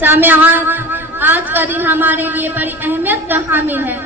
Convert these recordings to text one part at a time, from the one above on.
سامعات، آج کا دن ہمارے لیے بڑی اہمیت کا حامل ہے۔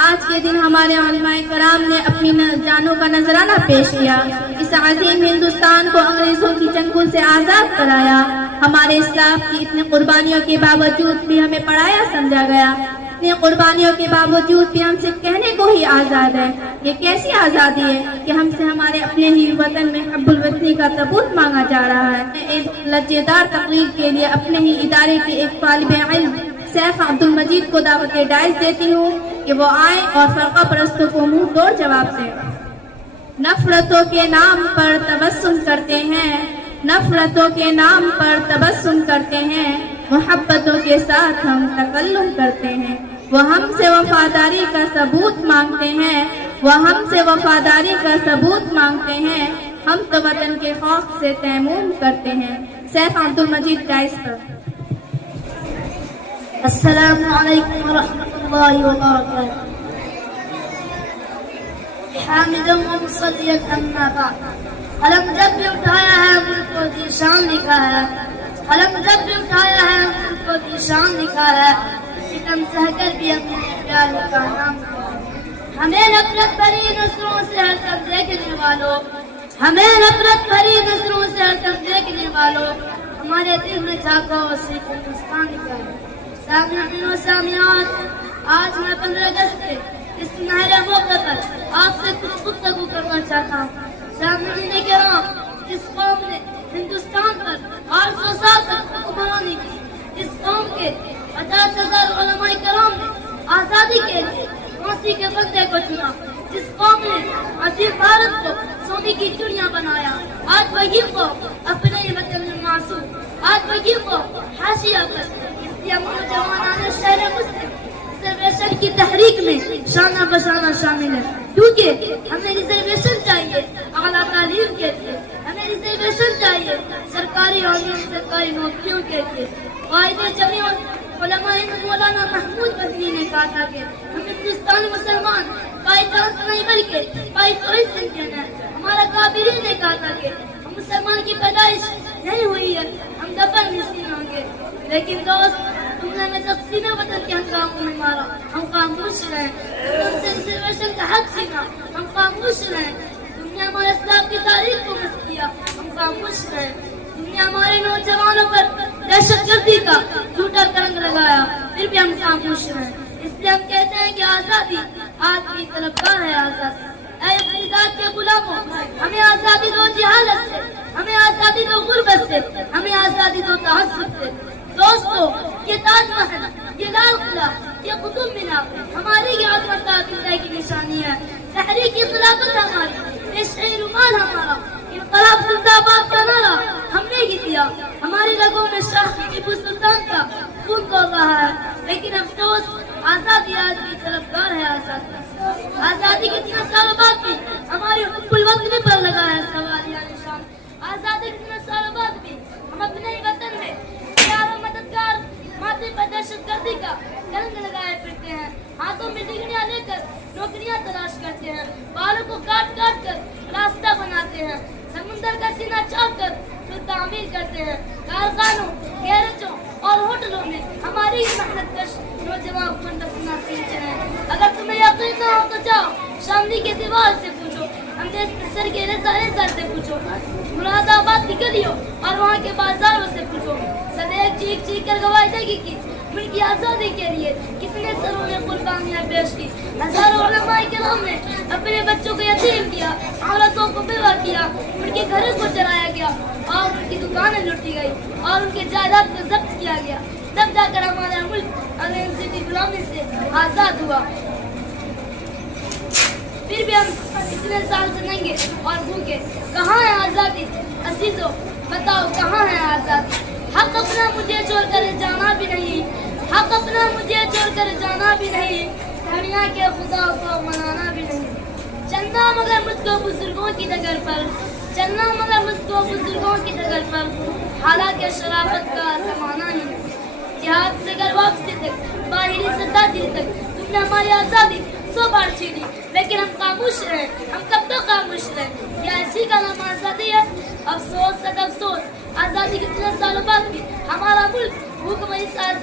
آج کے دن ہمارے علماء کرام نے اپنی جانوں کا نذرانہ پیش کیا، اس عظیم ہندوستان کو انگریزوں کی چنگل سے آزاد کرایا۔ ہمارے اسلاف کی اتنی قربانیوں کے باوجود بھی ہمیں پڑھایا سمجھا گیا، اتنی قربانیوں کے باوجود بھی ہم سے کہنے کو ہی آزاد ہے۔ یہ کیسی آزادی ہے کہ ہم سے ہمارے اپنے ہی وطن میں حب الوطنی کا ثبوت مانگا جا رہا ہے۔ میں ایک لچیدار تقریر کے لیے اپنے ہی ادارے کے ایک طالب علم سیف عبد المجید کو دعوت ڈائز دیتی ہوں کہ وہ آئیں اور فرقہ پرستوں کو منہ توڑ جواب دیں۔ نفرتوں کے نام پر تبسم کرتے ہیں، نفرتوں کے نام پر تبسم کرتے ہیں، محبتوں کے ساتھ ہم تکلم کرتے ہیں۔ وہ ہم سے وفاداری کا ثبوت مانگتے ہیں، وہ ہم سے وفاداری کا ثبوت مانگتے ہیں، ہم تو وطن کے خوف سے تیمم کرتے ہیں۔ سیف عبد المجید ڈائز پر۔ السلام علیکم ورحمۃ اللہ وبرکاتہ۔ حامدا و مصلیا اما بعد، قلم جب بھی اٹھایا ہے ملک کو ذیشان لکھا ہے، قلم جب بھی اٹھایا ہے ملک کو ذیشان لکھا ہے، ستم سہ کر بھی اپنے پیار کا نام لکھا ہے۔ ہمیں نفرت بھری نظروں سے ہر طرف دیکھنے والوں، ہمیں نفرت بھری نظروں سے ہر طرف دیکھنے والوں، ہمارے دل میں جھانکا اور صرف ہندوستان لکھا ہے۔ سامعین و سامعات، آج میں 15 اگست کے اس سنہرے موقع پر آپ سے کچھ گفتگو کرنا چاہتا ہوں۔ سامعین کرام، اس قوم نے ہندوستان پر 800 سال تک حکمرانی کی، اس قوم کے 50,000 علماء کرام نے آزادی کے لیے پھانسی کے بندے کو چنا، جس قوم نے عظیم بھارت کو سونے کی چڑیا بنایا، آج وہی قوم اپنے ہی وطن میں معصوم، آج وہی قوم حاشیہ پر نوجوانان شہر مسلم ریزرویشن کی تحریک میں شانہ بشانہ شامل ہے، کیونکہ ہمیں ریزرویشن چاہیے اعلیٰ تعلیم کے لیے، ہمیں ریزرویشن چاہیے سرکاری اور غیر سرکاری نوکریوں کے لیے۔ قائد جمیع علماء مولانا محمود مدنی نے کہا تھا کہ ہم ہندوستان مسلمان بائی چانس نہیں بلکہ بائی چوائس انڈین ہیں۔ ہمارا کابرین نے کہا تھا کہ ہم مسلمان کی پیدائش نہیں ہوئی ہے، ہم دفن نشین ہوں گے۔ لیکن دوست، تم نے ہمیں تقسیم وطن کے ہنگاموں میں مارا، ہم خاموش رہے، تم سے ریزرویشن کا حق چھینا، ہم خاموش رہے، تم نے ہمارے اسلام کی تاریخ کو مس کیا، ہم خاموش رہے، تم نے ہمارے نوجوانوں پر دہشت گردی کا جھوٹا ترنگ لگایا، پھر بھی ہم خاموش رہے۔ اس لیے ہم کہتے ہیں کہ آزادی آپ کی طلبگار ہے۔ آزادی اے اقتدار کے غلاموں، ہمیں آزادی دو جہالت سے، ہمیں آزادی دو غربت سے، ہمیں آزادی دو تعصب سے۔ دوستو، یہ تاج محل، یہ لال قلعہ، یہ قطب مینار ہماری یہ عظمت زندہ کی نشانی ہے۔ تحریک خلافت ہماری، عشق رومال ہمارا، انقلاب زندہ باد کا نعرہ ہم نے ہی دیا۔ ہماری رگوں میں شاہ ٹیپو سلطان کا خون دور رہا ہے، لیکن افسوس آزادی آج بھی طلبگار ہے۔ آزادی کتنے سالوں بعد بھی ہماری حب الوطنی پر لگا ہے سوالیہ نشان۔ آزادی کتنے سالوں بعد بھی ہم اپنے ہی وطن میں مددگار ماتھے پر دہشت گردی کا کلنگ لگائے پھرتے ہیں، ہاتھوں میں ڈگریاں لے کر نوکریاں تلاش کرتے ہیں، بالوں کو کاٹ کاٹ کر راستہ بناتے ہیں، سمندر کا سینہ چاک کر پھر تعمیر کرتے ہیں۔ کارخانوں، گیرجوں اور ہوٹلوں میں ہماری محنت کش نوجوان خون پسینہ سینچ رہے ہیں۔ اگر تمہیں یقین نہ ہو تو جاؤ شاملی کی دیوار سے پوچھو، امرتسر کے ریزہ سے پوچھو، مراد آباد کی گلیوں اور وہاں کے بازاروں سے پوچھو، سب ایک چیخ چیخ کر گواہی دے گی کہ ملک کی آزادی کے لیے کتنے سروں نے قربانیاں پیش کی۔ ہزاروں علماء کرام نے اپنے بچوں کو یتیم کیا، عورتوں کو بیوہ کیا، ان کے گھروں کو جلایا گیا اور ان کی دکانیں لوٹی گئی اور ان کے جائیداد کو ضبط کیا گیا، تب جا کر ہمارا ملک انگریزی کی غلامی سے آزاد ہوا۔ پھر بھی ہم اتنے سال سے ننگے اور بھوکے، کہاں ہے آزادی؟ عزیزو بتاؤ کہاں ہے آزادی؟ حق اپنا مجھے چھوڑ کر جانا بھی نہیں، حق اپنا مجھے چھوڑ کر جانا بھی نہیں، دنیا کے خدا کو منانا بھی نہیں۔ چلنا مگر مجھ کو بزرگوں کی ڈگر پر، چلنا مگر مجھ کو بزرگوں کی ڈگر پر، حالانکہ شرافت کا زمانہ ہی نہیں۔ جہاد سے گھر واپسی تک، باہری سرداری تک تم نے ہماری آزادی 100 بار چھینی، لیکن ہم خاموش رہے۔ ہم کب تک خاموش رہے؟ کیا اسی کا نام آزادی ہے؟ افسوس سد افسوس، آزادی کے 3 سالوں بعد بھی ہمارا ملک بھوک میں